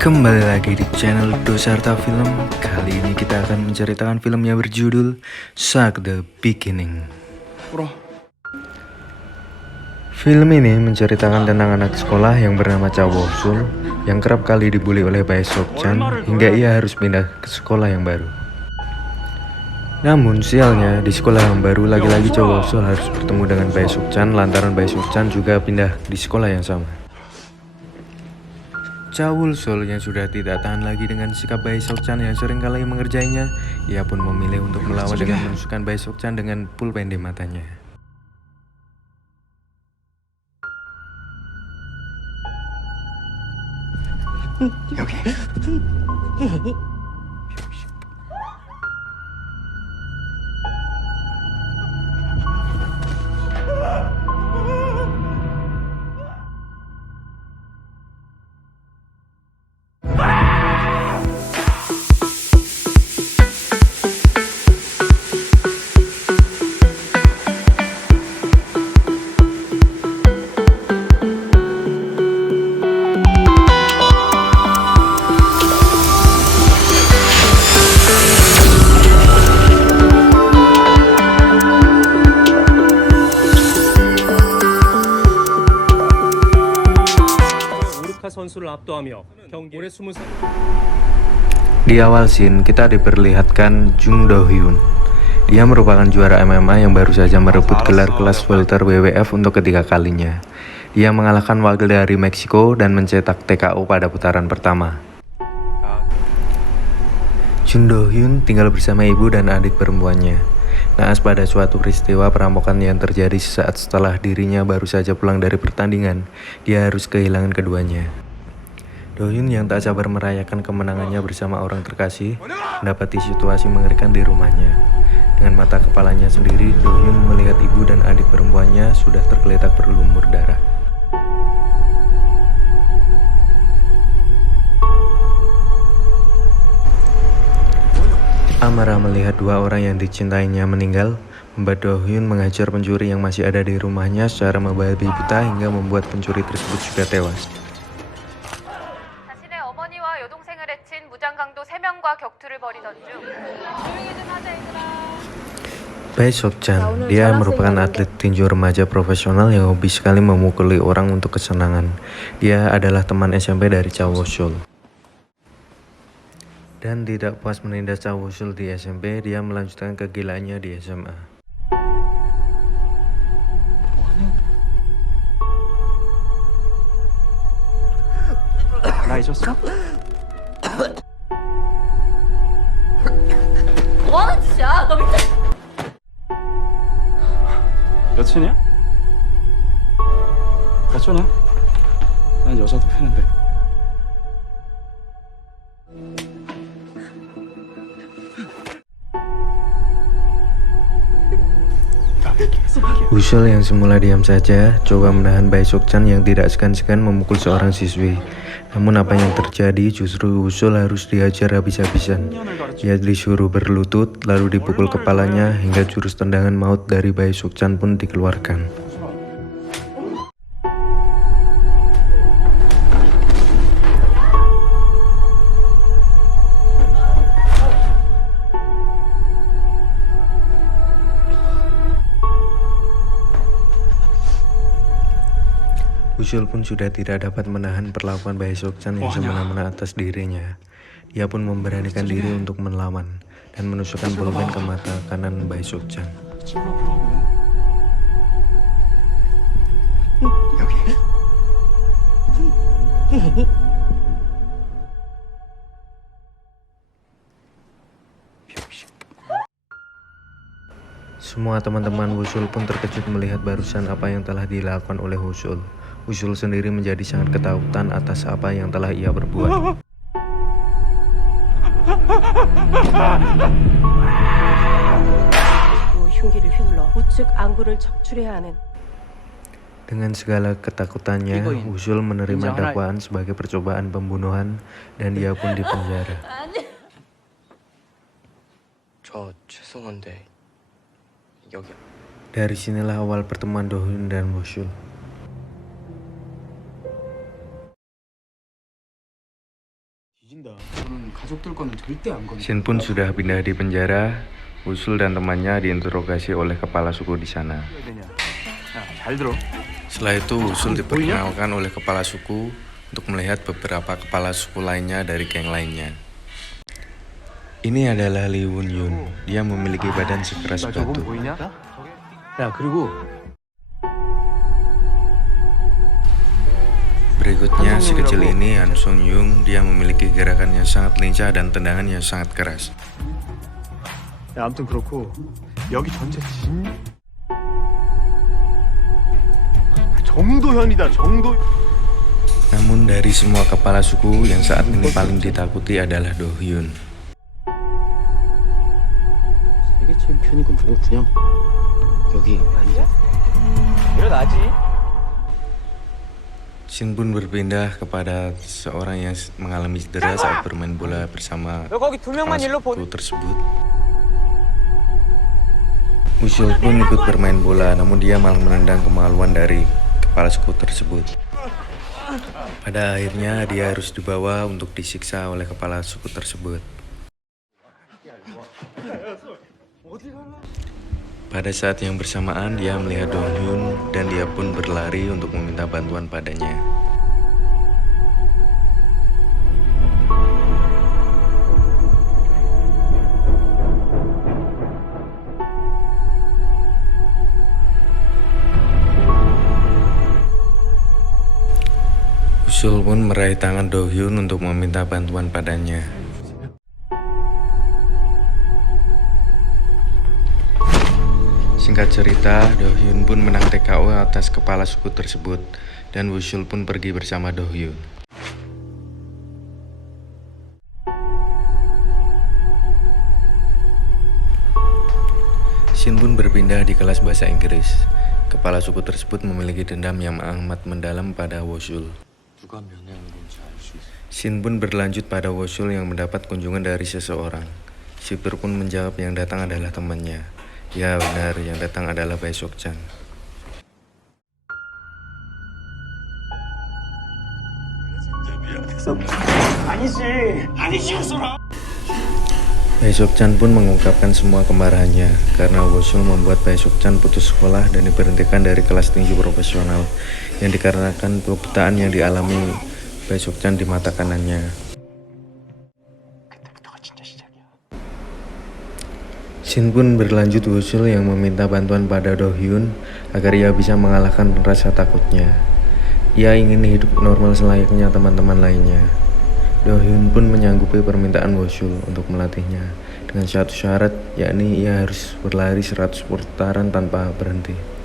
Kembali lagi di channel Dosarta Film. Kali ini kita akan menceritakan film yang berjudul Shark the Beginning. Film ini menceritakan tentang anak sekolah yang bernama Cha Woo-sul yang kerap kali dibully oleh Bae Sok-chan hingga ia harus pindah ke sekolah yang baru. Namun sialnya, di sekolah yang baru lagi-lagi Cha Woo-sul harus bertemu dengan Bae Sok-chan lantaran Bae Sok-chan juga pindah di sekolah yang sama. Cha Woo-sul yang sudah tidak tahan lagi dengan sikap Bae Sok-chan yang sering kali mengerjainya, ia pun memilih untuk melawan dengan menusukkan Bae Sok-chan dengan pulpen di matanya. 선수를 압도하며 경기에 20살 Di awal scene, kita diperlihatkan Jung Do-hyun. Dia merupakan juara MMA yang baru saja merebut gelar kelas welter WWF untuk ketiga kalinya. Dia mengalahkan wakil dari Meksiko dan mencetak TKO pada putaran pertama. Jung Do-hyun tinggal bersama ibu dan adik perempuannya. Naas pada suatu peristiwa perampokan yang terjadi sesaat setelah dirinya baru saja pulang dari pertandingan, dia harus kehilangan keduanya. Do-hyun yang tak sabar merayakan kemenangannya bersama orang terkasih mendapati situasi mengerikan di rumahnya. Dengan mata kepalanya sendiri, Do-hyun melihat ibu dan adik perempuannya sudah tergeletak berlumur darah. Amarah melihat dua orang yang dicintainya meninggal, membuat Do-hyun menghajar pencuri yang masih ada di rumahnya secara membabi buta hingga membuat pencuri tersebut juga tewas. 자신의 어머니와 여동생을 해친 무장강도 3명과 격투를 벌이던 중 조용히 좀 하자 얘들아. Bae Sok-chan, dia merupakan atlet tinju remaja profesional yang hobi sekali memukuli orang untuk kesenangan. Dia adalah teman SMP dari Cha Woo-sul. Dan tidak puas menindas Cha Woo-sul di SMP, dia melanjutkan kegilaannya di SMA. 나 잊었어? 뭐하는 짓이야? 너 밑에 여친이야? 여친이야? 난 여자도 패는데. Woo-sul yang semula diam saja coba menahan Bae Sok-chan yang tidak segan-segan memukul seorang siswi. Namun apa yang terjadi, justru Woo-sul harus dihajar habis-habisan. Ia disuruh berlutut lalu dipukul kepalanya hingga jurus tendangan maut dari Bae Sok-chan pun dikeluarkan. Woo-sul pun sudah tidak dapat menahan perlakuan Bae Sok-chan yang semena-mena atas dirinya. Ia pun memberanikan diri untuk melawan dan menusukkan pulpen ke mata kanan Bae Sok-chan. Semua teman-teman Woo-sul pun terkejut melihat barusan apa yang telah dilakukan oleh Woo-sul. Woo-sul sendiri menjadi sangat ketakutan atas apa yang telah ia perbuat. 흉기를 휘둘러 우측 안구를 적출해야 하는. Dengan segala ketakutannya, Woo-sul menerima dakwaan sebagai percobaan pembunuhan dan dia pun dipenjara. 저 죄송한데 여기. Dari sinilah awal pertemuan Do-hyun dan Woo-sul. 뒤진다. 저는 가족들 거는 절대 안 건드. Shin pun sudah pindah di penjara. Wusul dan temannya diinterogasi oleh kepala suku di sana. 해야 되냐? 야, 잘 들어. Setelah itu Wusul diperkenalkan oleh kepala suku untuk melihat beberapa kepala suku lainnya dari geng lainnya. Ini adalah Lee Won Yun. Dia memiliki badan sekeras 저건 batu. 보이냐? 야, 그리고 Berikutnya si kecil ini Han Sung Yung. Dia memiliki gerakan yang sangat lincah dan tendangan yang sangat keras. 야, 아무튼 그렇고 여기 전체 정도현이다. 정도. Namun dari semua kepala suku yang saat ini paling ditakuti adalah Do Hyun. 세계 챔피언이고 뭐 그냥 여기 앉아. 일어나지. Shin pun berpindah kepada seorang yang mengalami cedera saat bermain bola bersama kepala suku tersebut. Wusul pun ikut bermain bola, namun dia malah menendang kemaluan dari kepala suku tersebut. Pada akhirnya dia harus dibawa untuk disiksa oleh kepala suku tersebut. Pada saat yang bersamaan dia melihat Do Hyun dan dia pun berlari untuk meminta bantuan padanya. Wusul pun meraih tangan Do Hyun untuk meminta bantuan padanya. Singkat cerita, Do Hyun pun menang TKO atas kepala suku tersebut dan Wusul pun pergi bersama Do Hyun. Shin pun berpindah di kelas bahasa Inggris. Kepala suku tersebut memiliki dendam yang amat mendalam pada Wusul. 누가 면회한 건지 알 수 있어. Shin pun berlanjut pada Wusul yang mendapat kunjungan dari seseorang. Sipir pun menjawab yang datang adalah temannya. Ya benar, yang datang adalah Bae Sok-chan. Bae Sok-chan pun mengungkapkan semua kemarahannya karena Wusul membuat Bae Sok-chan putus sekolah dan diberhentikan dari kelas tinju profesional yang dikarenakan kebutaan yang dialami Bae Sok-chan di mata kanannya. Shin pun berlanjut Wusul yang meminta bantuan pada Do Hyun agar ia bisa mengalahkan rasa takutnya. Ia ingin hidup normal selayaknya teman-teman lainnya. Do Hyun pun menyanggupi permintaan Wusul untuk melatihnya dengan satu syarat, yakni ia harus berlari 100 putaran tanpa berhenti.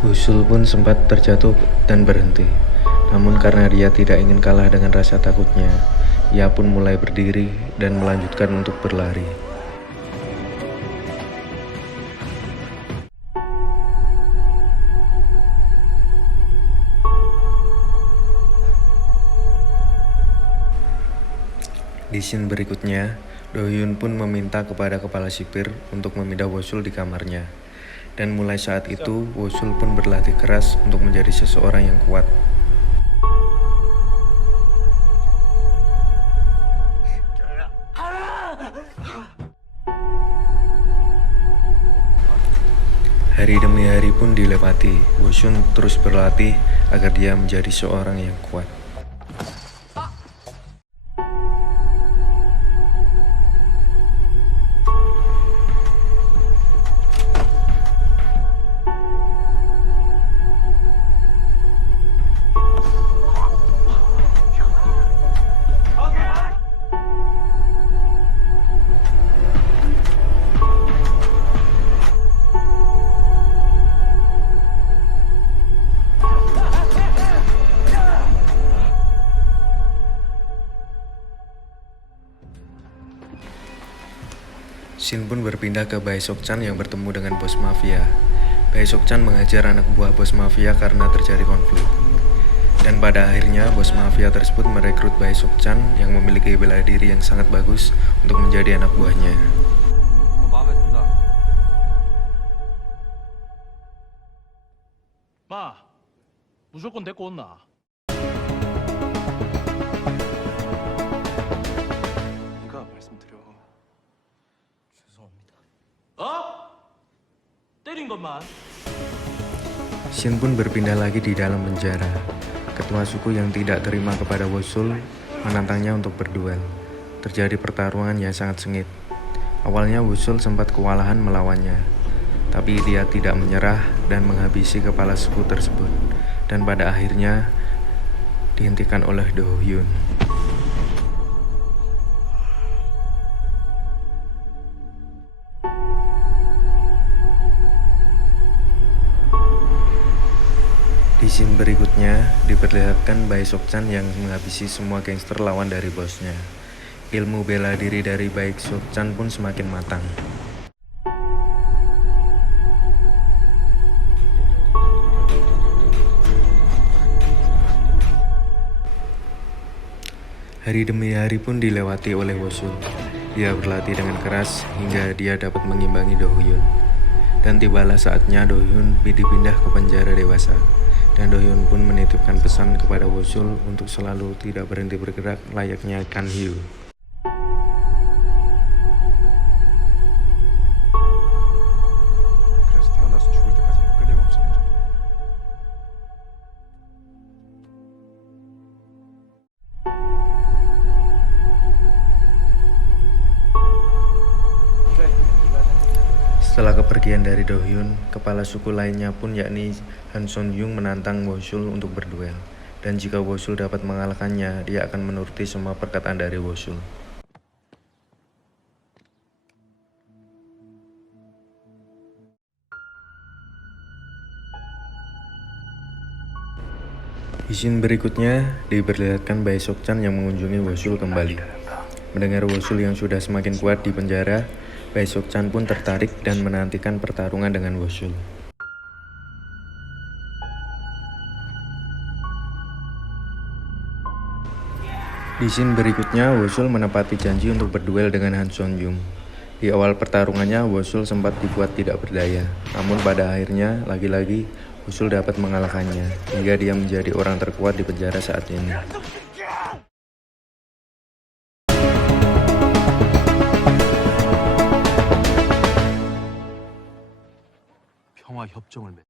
Wusul pun sempat terjatuh dan berhenti. Namun karena dia tidak ingin kalah dengan rasa takutnya, ia pun mulai berdiri dan melanjutkan untuk berlari. Di scene berikutnya, Do Hyun pun meminta kepada kepala sipir untuk memindah Wusul di kamarnya. Dan mulai saat itu, Wusul pun berlatih keras untuk menjadi seseorang yang kuat. Hari demi hari pun dilewati, Wusul terus berlatih agar dia menjadi seorang yang kuat. Shin pun berpindah ke Bae Sok-chan yang bertemu dengan bos mafia. Bae Sok-chan menghajar anak buah bos mafia karena terjadi konflik. Dan pada akhirnya bos mafia tersebut merekrut Bae Suk-chan yang memiliki bela diri yang sangat bagus untuk menjadi anak buahnya. 마음에 든다. 마, 무조건 데리고 온나. 네가 말씀드려. 죄송합니다. 때린 것만. Shin pun berpindah lagi di dalam penjara. Ketua suku yang tidak terima kepada Wosul menantangnya untuk berduel. Terjadi pertarungan yang sangat sengit. Awalnya Wosul sempat kewalahan melawannya, tapi dia tidak menyerah dan menghabisi kepala suku tersebut. Dan pada akhirnya dihentikan oleh Do Hyun. Di scene berikutnya, diperlihatkan Bae Suk-chan yang menghabisi semua gangster lawan dari bosnya. Ilmu bela diri dari Bae Suk-chan pun semakin matang. Hari demi hari pun dilewati oleh Wosul. Dia berlatih dengan keras hingga dia dapat mengimbangi Do Hyun. Dan tibalah saatnya Do Hyun dipindah ke penjara dewasa. Dan Do Hyun pun menitipkan pesan kepada Wosul untuk selalu tidak berhenti bergerak layaknya Kan Hyo. 그래서 태어나서 죽을 때까지 끊임없이 운전. Setelah kepergian dari Do Hyun, kepala suku lainnya pun yakni Han Son Yung menantang Wosul untuk berduel. Dan jika Wosul dapat mengalahkannya, dia akan menuruti semua perkataan dari Wosul. Di scene berikutnya, diperlihatkan Bae Suk-chan yang mengunjungi Wosul kembali. Mendengar Wosul yang sudah semakin kuat di penjara, Bae Suk-chan pun tertarik dan menantikan pertarungan dengan Wosul. Di scene berikutnya, Wosul menepati janji untuk berduel dengan Han Son Yung. Di awal pertarungannya, Wosul sempat dibuat tidak berdaya. Namun pada akhirnya, lagi-lagi, Wosul dapat mengalahkannya, hingga dia menjadi orang terkuat di penjara saat ini. 평화 협정을 맺.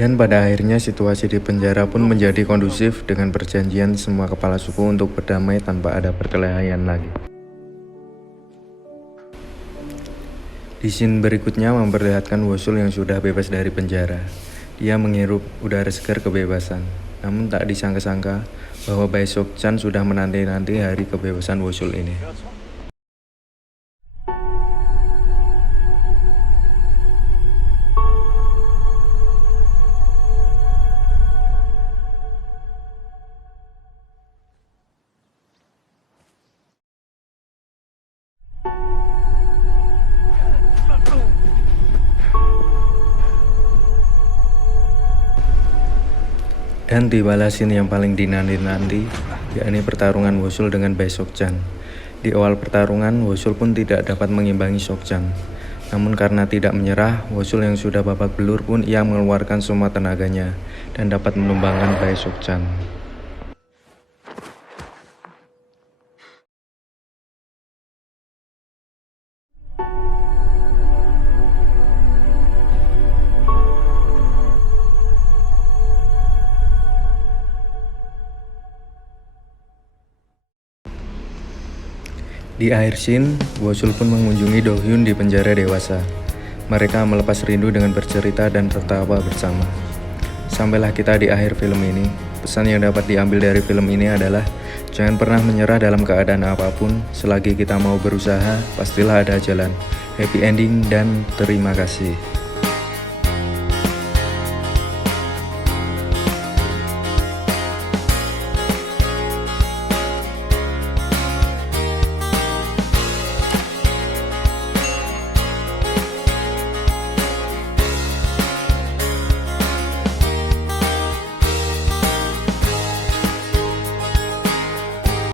Dan pada akhirnya situasi di penjara pun menjadi kondusif dengan perjanjian semua kepala suku untuk berdamai tanpa ada perkelahian lagi. Di scene berikutnya memperlihatkan Wosul yang sudah bebas dari penjara. Dia menghirup udara segar kebebasan. Namun tak disangka-sangka bahwa Bae Suk-chan sudah menanti-nanti hari kebebasan Wosul ini. Dan tibalah scene yang paling dinanti-nanti, yakni pertarungan Wosul dengan Bae Suk-chan. Di awal pertarungan, Wosul pun tidak dapat mengimbangi Suk-chan. Namun karena tidak menyerah, Wosul yang sudah babak belur pun ia mengeluarkan semua tenaganya dan dapat menumbangkan Bae Suk-chan. Di akhir scene, Wosul pun mengunjungi Do Hyun di penjara dewasa. Mereka melepas rindu dengan bercerita dan tertawa bersama. Sampailah kita di akhir film ini. Pesan yang dapat diambil dari film ini adalah jangan pernah menyerah dalam keadaan apapun. Selagi kita mau berusaha, pastilah ada jalan. Happy ending dan terima kasih.